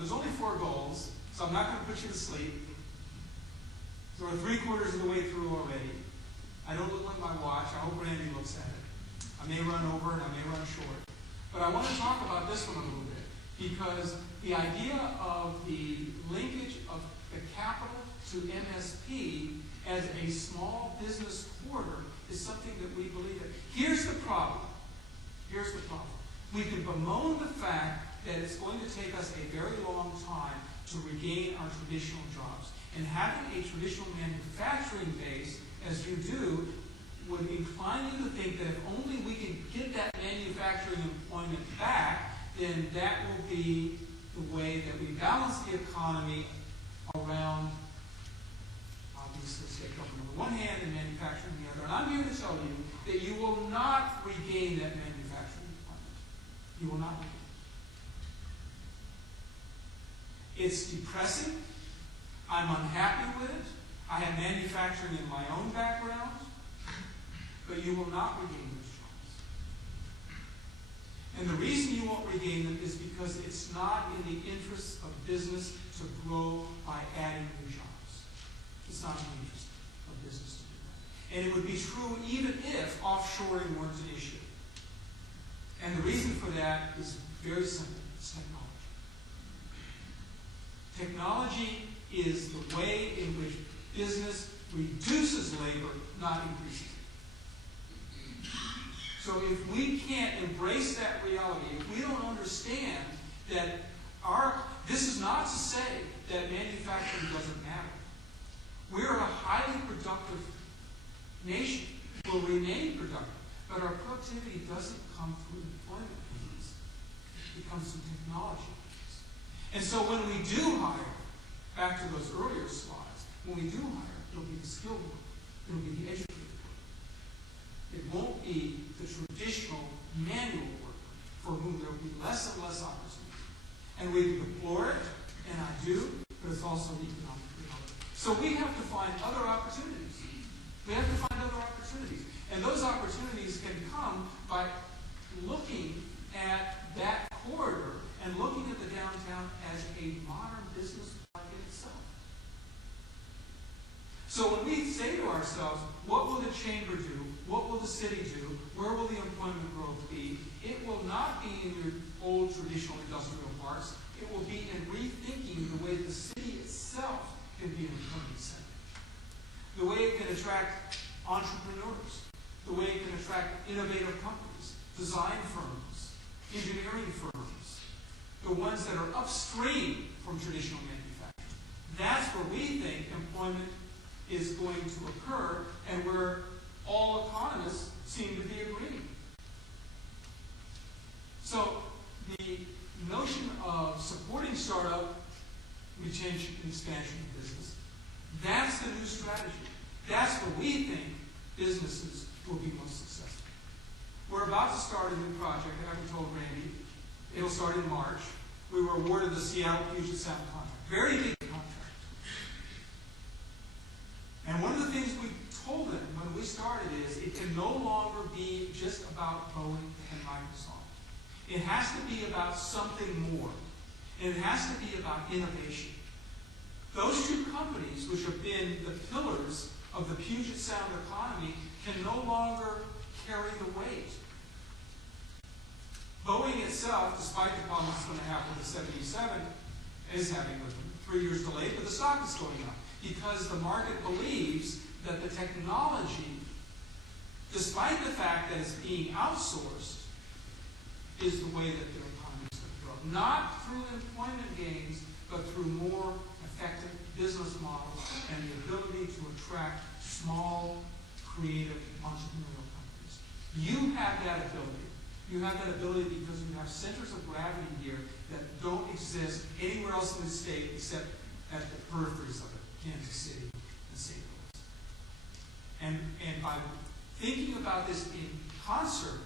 there's only 4 goals, so I'm not going to put you to sleep. So we're 3/4 of the way through already. I don't look like my watch. I hope Randy looks at it. I may run over and I may run short. But I want to talk about this one a little bit, because the idea of the linkage of the capital to MSP as a small business corridor is something that we believe in. Here's the problem. Here's the problem. We can bemoan the fact that it's going to take us a very long time to regain our traditional jobs. And having a traditional manufacturing base, as you do, would incline you to think that if only we can get that manufacturing employment back, then that will be the way that we balance the economy around, obviously, state government on the one hand and manufacturing on the other. And I'm here to tell you that you will not regain that manufacturing employment. You will not regain it. It's depressing. I'm unhappy with it. I have manufacturing in my own background. But you will not regain those jobs. And the reason you won't regain them is because it's not in the interest of business to grow by adding new jobs. It's not in the interest of business to do that. And it would be true even if offshoring weren't an issue. And the reason for that is very simple. It's technology. Technology is the way in which business reduces labor, not increases it. So if we can't embrace that reality, if we don't understand that this is not to say that manufacturing doesn't matter. We're a highly productive nation. We'll remain productive. But our productivity doesn't come through employment gains. It comes through technology gains. And so when we do hire, back to those earlier slides, when we do hire, it'll be the skilled worker. It'll be the educated worker. It won't be the traditional manual worker for whom there will be less and less opportunity. And we deplore it, and I do, but it's also the economic reality. So we have to find other opportunities. We have to find other opportunities. And those opportunities can come by looking at that corridor and looking at the downtown as a modern business park in itself. So when we say to ourselves, what will the chamber do? What will the city do? Where will the employment growth be? It will not be in your old traditional industrial parks. It will be in rethinking the way the city itself can be an employment center. The way it can attract entrepreneurs. The way it can attract innovative companies, design firms, engineering firms, the ones that are upstream from traditional manufacturing. That's where we think employment is going to occur, and where all economists seem to be agreeing. So the notion of supporting startup, retention, and expansion of business, that's the new strategy. That's where we think businesses will be most successful. We're about to start a new project. I haven't told Randy. It'll start in March. We were awarded the Seattle Puget Sound contract. Very big contract. And one of the things we told them when we started is it can no longer be just about Boeing and Microsoft. It has to be about something more. And it has to be about innovation. Those two companies, which have been the pillars of the Puget Sound economy, can no longer carry the weight. Boeing itself, despite the problems it's going to have with the 77, is having a 3 years delayed, but the stock is going up because the market believes that the technology, despite the fact that it's being outsourced, is the way that their economy is going to grow. Not through employment gains, but through more effective business models and the ability to attract small, creative, entrepreneurial companies. You have that ability. You have that ability because you have centers of gravity here that don't exist anywhere else in the state except at the peripheries of it, Kansas City and St. Louis. And by thinking about this in concert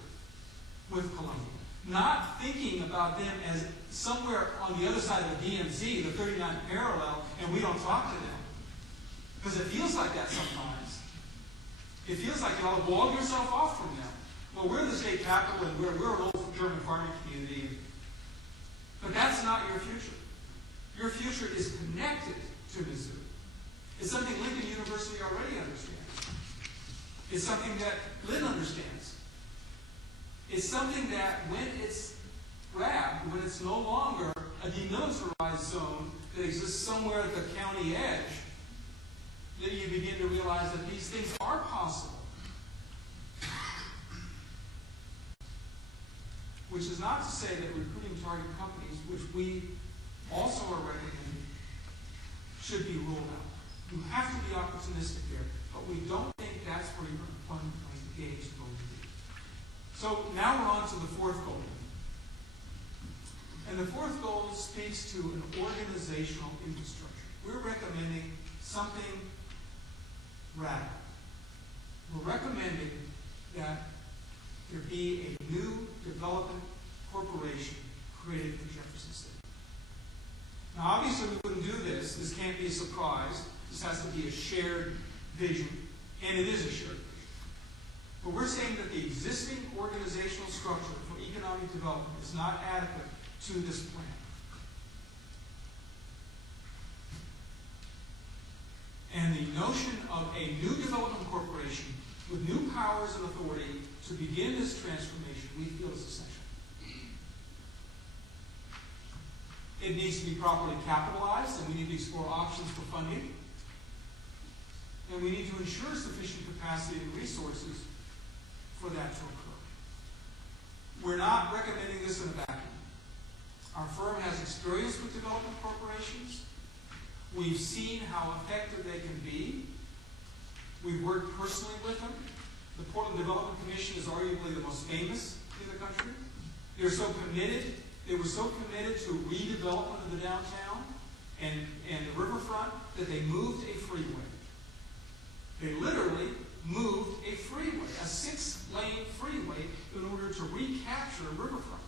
with Columbia, not thinking about them as somewhere on the other side of the DMZ, the 39th parallel, and we don't talk to them. Because it feels like that sometimes. It feels like you ought to wall yourself off from them. Well, we're the state capital, and we're an old German farming community. But that's not your future. Your future is connected to Mizzou. It's something Lincoln University already understands. It's something that Lynn understands. It's something that when it's grabbed, when it's no longer a demilitarized zone that exists somewhere at the county edge, then you begin to realize that these things are possible. Which is not to say that recruiting target companies, which we also are recommending, should be ruled out. You have to be opportunistic there, but we don't think that's where you're fundamentally engaged in going to be. So now we're on to the fourth goal. And the fourth goal speaks to an organizational infrastructure. We're recommending something radical. We're recommending that there be a new development corporation created for Jefferson City. Now, obviously, we wouldn't do this. This can't be a surprise. This has to be a shared vision, and it is a shared vision. But we're saying that the existing organizational structure for economic development is not adequate to this plan. And the notion of a new development corporation with new powers and authority to begin this transformation, we feel is essential. It needs to be properly capitalized, and we need to explore options for funding. And we need to ensure sufficient capacity and resources for that to occur. We're not recommending this in a vacuum. Our firm has experience with development corporations. We've seen how effective they can be. We've worked personally with them. The Portland Development Commission is arguably the most famous in the country. They were so committed to redevelopment of the downtown and the riverfront that they moved a freeway. They literally moved a freeway, a 6-lane freeway, in order to recapture a riverfront.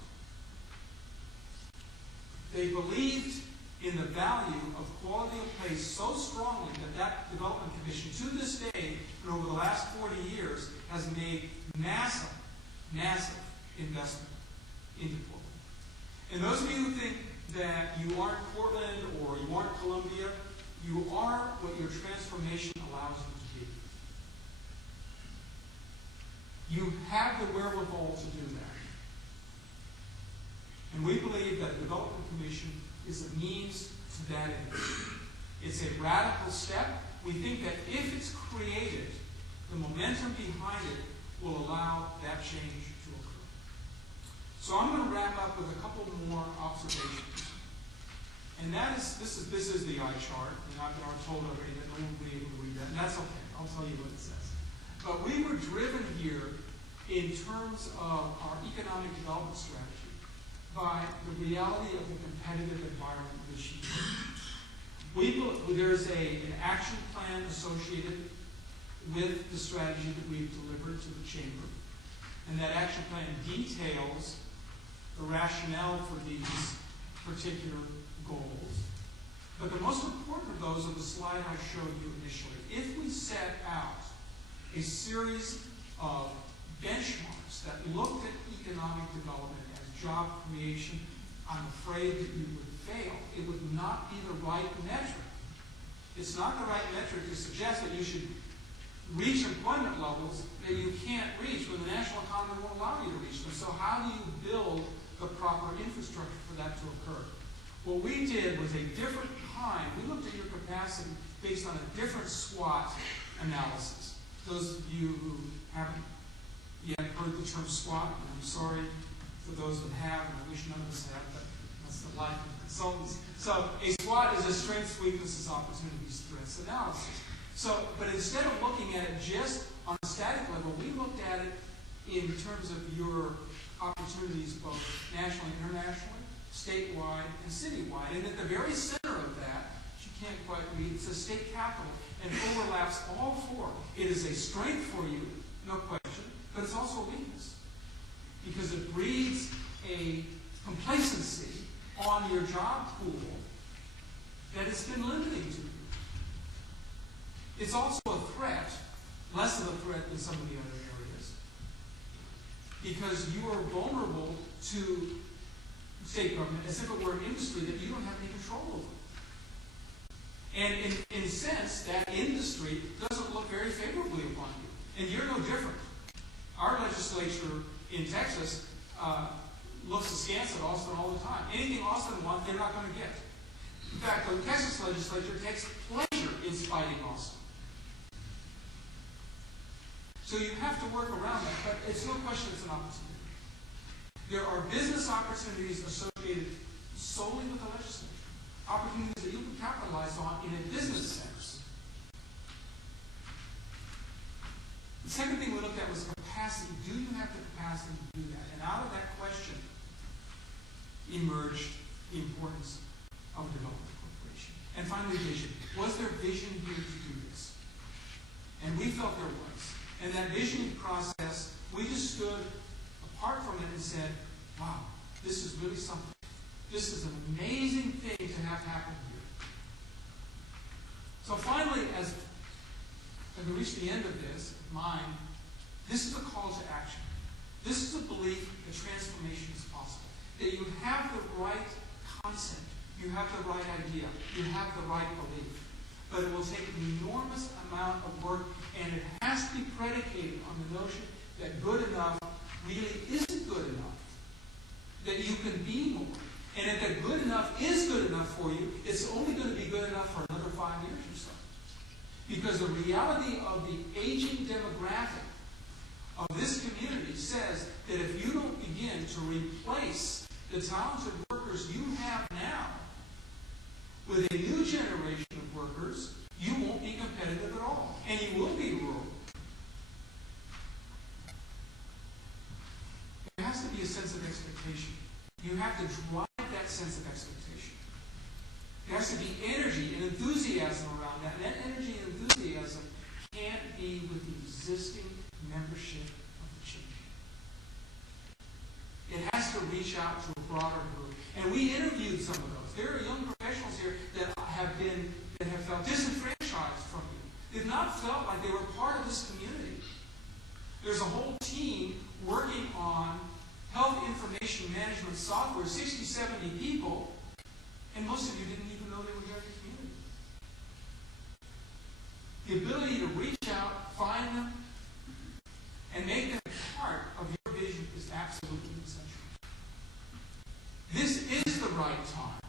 They believed in the value of quality of place so strongly that Development Commission, to this day, and over the last 40 years, has made massive, massive investment into Portland. And those of you who think that you aren't Portland or you aren't Columbia, you are what your transformation allows you to be. You have the wherewithal to do that. And we believe that the Development Commission is a means to that end. It's a radical step. We think that if it's created, the momentum behind it will allow that change to occur. So I'm going to wrap up with a couple more observations. And that is, this is the eye chart. And I've been told already that no one will be able to read that. And that's okay. I'll tell you what it says. But we were driven here in terms of our economic development strategy by the reality of the competitive environment this year. There's an action plan associated with the strategy that we've delivered to the Chamber. And that action plan details the rationale for these particular goals. But the most important of those are the slide I showed you initially. If we set out a series of benchmarks that looked at economic development as job creation, I'm afraid that you would fail. It would not be the right metric. It's not the right metric to suggest that you should reach employment levels that you can't reach when the national economy won't allow you to reach them. So how do you build the proper infrastructure for that to occur? What we did was a different kind. We looked at your capacity based on a different SWOT analysis. Those of you who haven't yet heard the term SWOT, and I'm sorry for those that have, and I wish none of us have, but that's the life of consultants. So a SWOT is a strengths, weaknesses, opportunities, threats analysis. So, but instead of looking at it just on a static level, we looked at it in terms of your opportunities both nationally, internationally, statewide, and citywide. And at the very center of that, which you can't quite read, it says state capital, and overlaps all four. It is a strength for you, no question, but it's also a weakness, because it breeds a complacency on your job pool that has been limiting to you. It's also a threat, less of a threat than some of the other areas, because you are vulnerable to state government as if it were an industry that you don't have any control over. And in a sense, that industry doesn't look very favorably upon you. And you're no different. Our legislature in Texas looks askance at Austin all the time. Anything Austin wants, they're not going to get. In fact, the Texas legislature takes pleasure in spiting Austin. So you have to work around that, but it's no question it's an opportunity. There are business opportunities associated solely with the legislature. Opportunities that you can capitalize on in a business sense. The second thing we looked at was capacity. Do you have the capacity to do that? And out of that question emerged the importance of a development corporation. And finally, vision. Was there vision here to do this? And we felt there was. And that vision process, we just stood apart from it and said, wow, this is really something. This is an amazing thing to have happen here. So finally, as we reach the end of this, mine, this is a call to action. This is a belief that transformation is possible. That you have the right concept, you have the right idea, you have the right belief. But it will take an enormous amount of work, and it has to be predicated on the notion that good enough really isn't good enough. That you can be more. And if that good enough is good enough for you, it's only going to be good enough for another 5 years or so. Because the reality of the aging demographic of this community says that if you don't begin to replace the talented workers you have now with a new generation of workers, you won't be competitive at all. And you will be rural. There has to be a sense of expectation. You have to drive that sense of expectation. There has to be energy and enthusiasm around that. And that energy and enthusiasm can't be with the existing membership of the church. It has to reach out to a broader group. And we interviewed some of those. There are young professionals here that have felt disenfranchised from you. They've not felt like they were part of this community. There's a whole team working on health information management software, 60, 70 people, and most of you didn't even know they were here in the community. The ability to reach out, find them, and make them part of your vision is absolutely essential. This is the right time.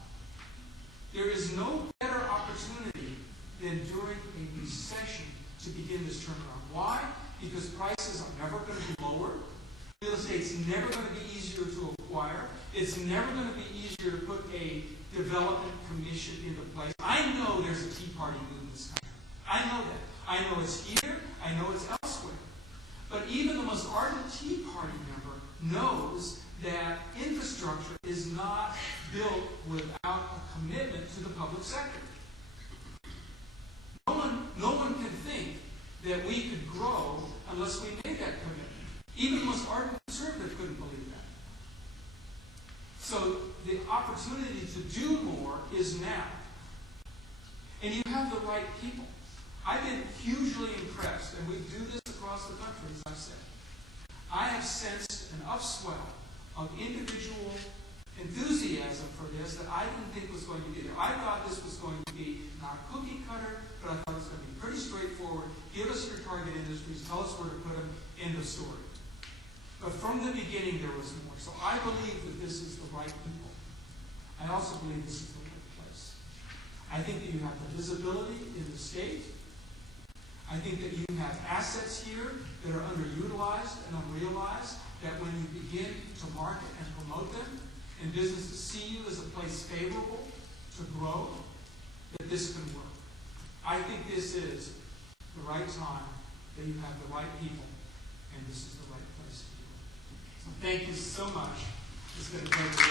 There is no better opportunity than during a recession to begin this turnaround. Why? Because prices are never going to be lower. Real estate's never going to be easier to acquire. It's never going to be easier to put a development commission into place. I know there's a Tea Party move in this country. I know that. I know it's here. I know it's elsewhere. But even the most ardent Tea Party member knows that infrastructure is not built without a commitment to the public sector. No one can think that we could grow unless we made that commitment. Even the most ardent conservative couldn't believe that. So the opportunity to do more is now. And you have the right people. I've been hugely impressed, and we do this across the country, as I've said. I have sensed an upswell of individual enthusiasm for this that I didn't think was going to be there. I thought this was going to be not cookie cutter, but I thought it was going to be pretty straightforward. Give us your target industries, tell us where to put them, end of story. But from the beginning, there was more. So I believe that this is the right people. I also believe this is the right place. I think that you have the visibility in the state. I think that you have assets here that are underutilized and unrealized, that when you begin to market and promote them, and businesses see you as a place favorable to grow, that this can work. I think this is the right time, that you have the right people, and this is the right place to do it. So thank you so much. It's been a pleasure.